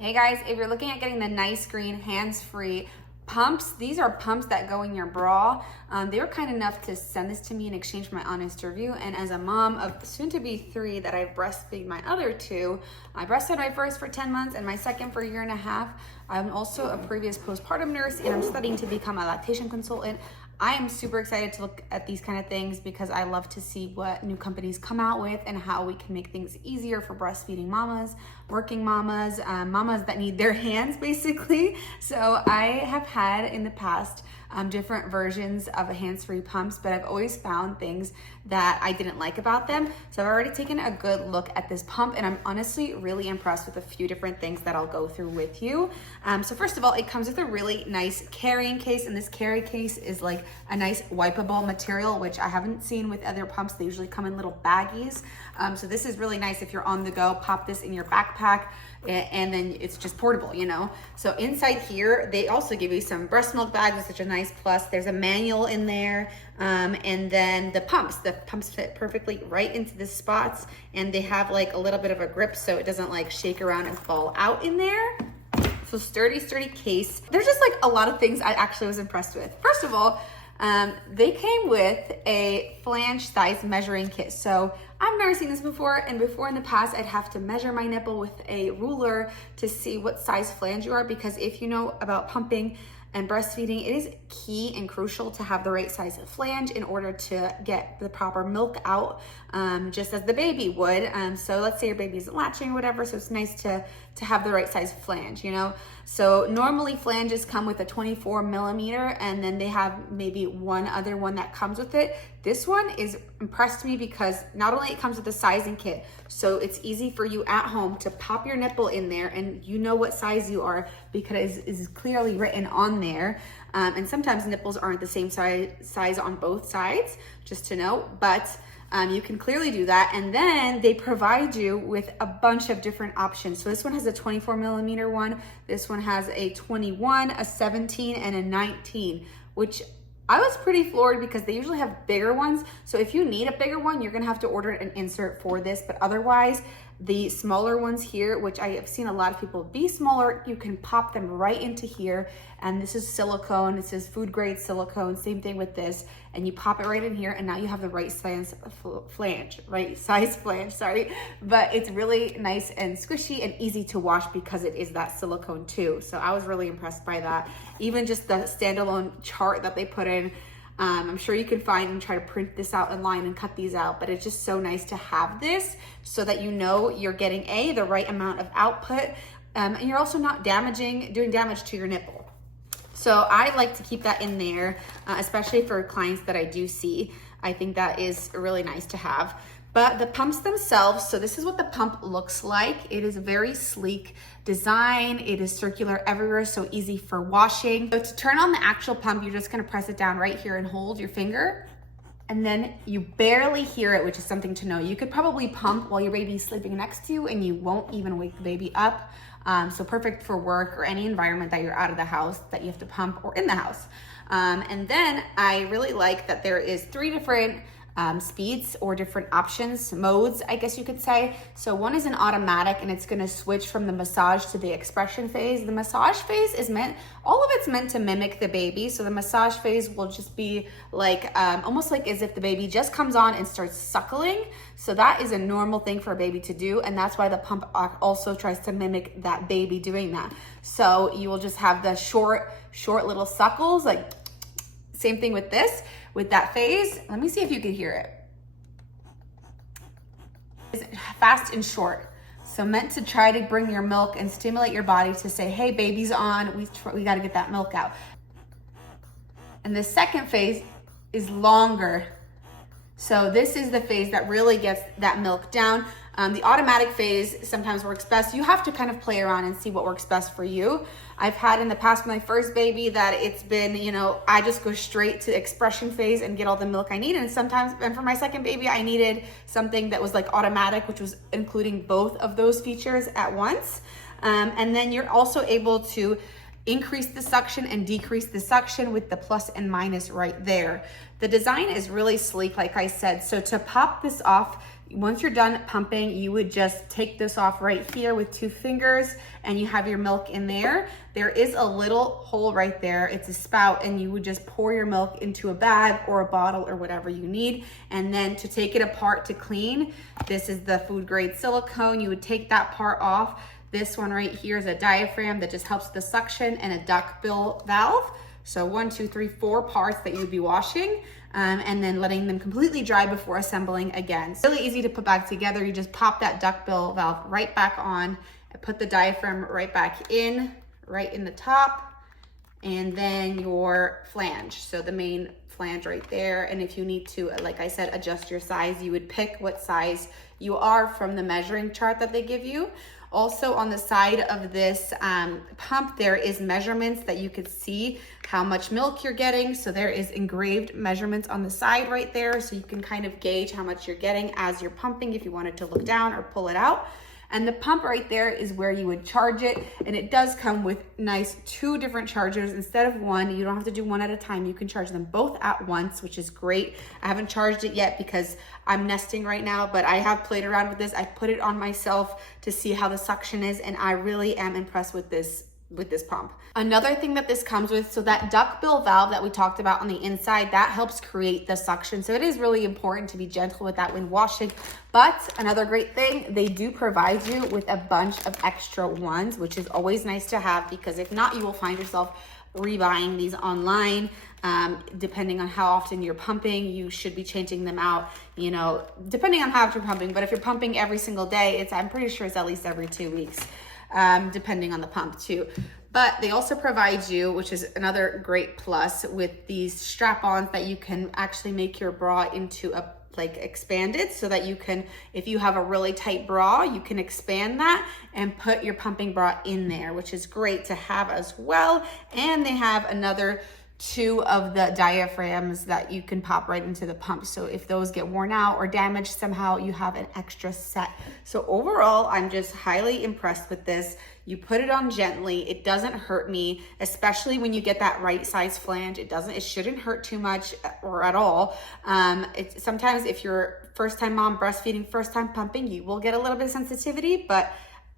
Hey guys, if you're looking at getting the NICEGREEN hands-free pumps, these are pumps that go in your bra. They were kind enough to send this to me in exchange for my honest review. And as a mom of soon to be 3 that I breastfeed my other 2, I breastfed my first for 10 months and my second for 1.5 years. I'm also a previous postpartum nurse and I'm studying to become a lactation consultant. I am super excited to look at these kind of things because I love to see what new companies come out with and how we can make things easier for breastfeeding mamas, working mamas, mamas that need their hands basically. So I have had in the past different versions of hands-free pumps, but I've always found things that I didn't like about them. So I've already taken a good look at this pump and I'm honestly really impressed with a few different things that I'll go through with you. So first of all, it comes with a really nice carrying case, and this carry case is like a nice wipeable material, which I haven't seen with other pumps. They usually come in little baggies. So this is really nice if you're on the go, pop this in your backpack and then it's just portable, you know? So inside here, they also give you some breast milk bags, which is such a nice plus. There's a manual in there. And then the pumps fit perfectly right into the spots, and they have like a little bit of a grip so it doesn't like shake around and fall out in there. So sturdy case. There's just like a lot of things I actually was impressed with. First of all, they came with a flange size measuring kit. So I've never seen this before, and before in the past, I'd have to measure my nipple with a ruler to see what size flange you are, because if you know about pumping and breastfeeding, it is key and crucial to have the right size of flange in order to get the proper milk out, just as the baby would. So let's say your baby isn't latching or whatever, so it's nice to have the right size flange, you know? So normally flanges come with a 24 millimeter, and then they have maybe one other one that comes with it. This one is impressed me because not only it comes with a sizing kit, so it's easy for you at home to pop your nipple in there and you know what size you are because it is clearly written on there. And sometimes nipples aren't the same size on both sides, just to know, but you can clearly do that. And then they provide you with a bunch of different options. So this one has a 24 millimeter one. This one has a 21, a 17, and a 19, which I was pretty floored because they usually have bigger ones. So if you need a bigger one, you're gonna have to order an insert for this. But otherwise, the smaller ones here, which I have seen a lot of people be smaller, you can pop them right into here. And this is silicone, it says food grade silicone, same thing with this. And you pop it right in here and now you have the right size flange, sorry. But it's really nice and squishy and easy to wash because it is that silicone too. So I was really impressed by that. Even just the standalone chart that they put in, I'm sure you can find and try to print this out online and cut these out, but it's just so nice to have this so that you know you're getting the right amount of output, and you're also not doing damage to your nipple. So I like to keep that in there, especially for clients that I do see. I think that is really nice to have. But the pumps themselves, so this is what the pump looks like. It is a very sleek design. It is circular everywhere, so easy for washing. So to turn on the actual pump, you're just gonna press it down right here and hold your finger. And then you barely hear it, which is something to know. You could probably pump while your baby's sleeping next to you and you won't even wake the baby up. So perfect for work or any environment that you're out of the house that you have to pump, or in the house. And then I really like that there is 3 different speeds or different options, modes, I guess you could say. So one is an automatic, and it's gonna switch from the massage to the expression phase. The massage phase is all of it's meant to mimic the baby. So the massage phase will just be like, almost like as if the baby just comes on and starts suckling. So that is a normal thing for a baby to do. And that's why the pump also tries to mimic that baby doing that. So you will just have the short little suckles, like same thing with this. With that phase, let me see if you can hear it. It's fast and short. So meant to try to bring your milk and stimulate your body to say, hey, baby's on, we gotta get that milk out. And the second phase is longer. So this is the phase that really gets that milk down. The automatic phase sometimes works best. You have to kind of play around and see what works best for you. I've had in the past with my first baby that it's been, you know, I just go straight to expression phase and get all the milk I need. And sometimes, and for my second baby, I needed something that was like automatic, which was including both of those features at once. And then you're also able to increase the suction and decrease the suction with the plus and minus right there. The design is really sleek, like I said. So to pop this off, once you're done pumping, you would just take this off right here with 2 fingers and you have your milk in there. There is a little hole right there. It's a spout, and you would just pour your milk into a bag or a bottle or whatever you need. And then to take it apart to clean, this is the food grade silicone. You would take that part off. This one right here is a diaphragm that just helps with the suction, and a duckbill valve. So 1, 2, 3, 4 parts that you would be washing. And then letting them completely dry before assembling again. It's really easy to put back together. You just pop that duckbill valve right back on, and put the diaphragm right back in, right in the top, and then your flange. So the main flange right there. And if you need to, like I said, adjust your size, you would pick what size you are from the measuring chart that they give you. Also on the side of this pump, there is measurements that you could see how much milk you're getting. So there is engraved measurements on the side right there. So you can kind of gauge how much you're getting as you're pumping if you wanted to look down or pull it out. And the pump right there is where you would charge it. And it does come with nice 2 different chargers instead of 1. You don't have to do 1 at a time. You can charge them both at once, which is great. I haven't charged it yet because I'm nesting right now, but I have played around with this. I put it on myself to see how the suction is, and I really am impressed with this pump. Another thing that this comes with, so that duckbill valve that we talked about on the inside, that helps create the suction. So it is really important to be gentle with that when washing. But another great thing, they do provide you with a bunch of extra ones, which is always nice to have, because if not, you will find yourself rebuying these online. Depending on how often you're pumping, you should be changing them out, you know, depending on how often you're pumping. But if you're pumping every single day, I'm pretty sure it's at least every 2 weeks. Depending on the pump too. But they also provide you, which is another great plus, with these strap-ons that you can actually make your bra into a expanded, so that you can, if you have a really tight bra, you can expand that and put your pumping bra in there, which is great to have as well. And they have another 2 of the diaphragms that you can pop right into the pump. So if those get worn out or damaged somehow, you have an extra set. So overall, I'm just highly impressed with this. You put it on gently. It doesn't hurt me, especially when you get that right size flange. It shouldn't hurt too much or at all. Sometimes if you're first time mom breastfeeding, first time pumping, you will get a little bit of sensitivity, but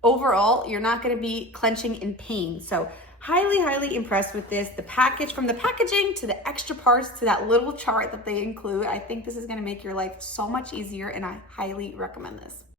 overall, you're not gonna be clenching in pain. So highly impressed with this. The package, from the packaging to the extra parts to that little chart that they include, I think this is gonna make your life so much easier, and I highly recommend this.